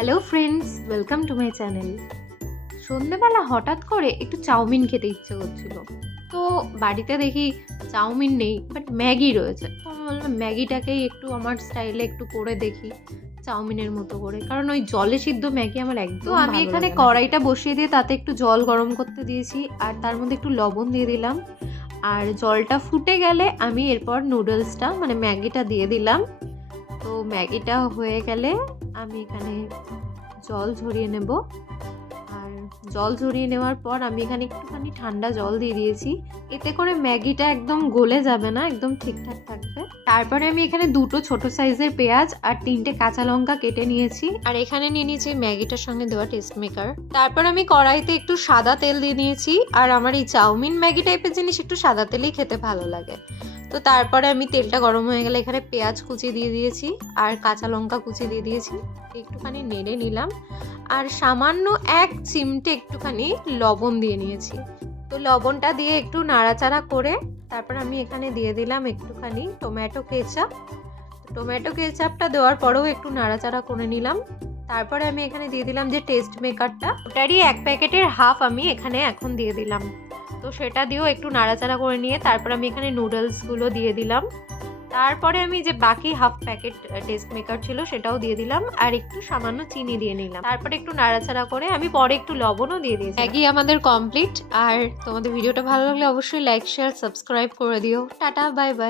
Hello friends, welcome to my channel. সন্ধ্যেবেলা হঠাৎ করে একটু চাউমিন খেতে ইচ্ছে করছিল। তো বাড়িতে দেখি চাউমিন নেই, বাট ম্যাগি রয়েছে। তো আমি বললাম ম্যাগিটাকেই একটু আমার স্টাইলে একটু করে দেখি চাউমিনের মতো করে, কারণ ওই জলে সিদ্ধ ম্যাগি আমার একদম আমি এখানে কড়াইটা বসিয়ে দিয়ে তাতে একটু জল গরম করতে দিয়েছি, আর তার মধ্যে একটু লবণ দিয়ে দিলাম। আর জলটা ফুটে গেলে আমি এরপর নুডলসটা মানে ম্যাগিটা দিয়ে দিলাম। তো ম্যাগিটা হয়ে গেলে আমি এখানে জল ঝরিয়ে নেব। আর জল ঝরিয়ে নেওয়ার পর আমি এখানে একটুখানি ঠান্ডা জল দিয়ে দিয়েছি, এতে করে ম্যাগিটা একদম গলে যাবে না, একদম ঠিকঠাক থাকবে। তারপরে আমি এখানে দুটো ছোট সাইজের পেঁয়াজ আর 3টে কাঁচা লঙ্কা কেটে নিয়েছি, আর এখানে নিয়ে নিয়েছি ম্যাগিটার সঙ্গে দেওয়া টেস্ট মেকার। তারপর আমি কড়াইতে একটু সাদা তেল দিয়ে নিয়েছি, আর আমার এই চাউমিন ম্যাগি টাইপের জিনিস একটু সাদা তেলেই খেতে ভালো লাগে। তো তারপরে আমি তেলটা গরম হয়ে গেলে এখানে পেঁয়াজ কুচি দিয়ে দিয়েছি আর কাঁচা লঙ্কা কুচি দিয়ে দিয়েছি, একটুখানি নেড়ে নিলাম। আর সামান্য 1 চিমটে একটুখানি লবণ দিয়ে নিয়েছি। তো লবণটা দিয়ে একটু নাড়াচাড়া করে তারপর আমি এখানে দিয়ে দিলাম একটুখানি টমেটো কেচাপ। টমেটো কেচাপটা দেওয়ার পরেও একটু নাড়াচাড়া করে নিলাম। তারপরে আমি এখানে দিয়ে দিলাম যে টেস্ট মেকারটা, ওটারই 1 প্যাকেটের হাফ আমি এখানে এখন দিয়ে দিলাম। তো সেটা দিয়েও একটু নাড়াচাড়া করে নিয়ে তারপর আমি এখানে নুডলসগুলো দিয়ে দিলাম। তারপরে আমি যে বাকি হাফ প্যাকেট টেস্ট মেকার ছিল সেটাও দিয়ে দিলাম, আর একটু সামান্য চিনি দিয়ে নিলাম। তারপরে একটু নাড়াচাড়া করে আমি পরে একটু লবণও দিয়ে দিয়েছি। ম্যাগি আমাদের কমপ্লিট। আর তোমাদের ভিডিওটা ভালো লাগলে অবশ্যই লাইক, শেয়ার, সাবস্ক্রাইব করে দিও। Tata, bye bye.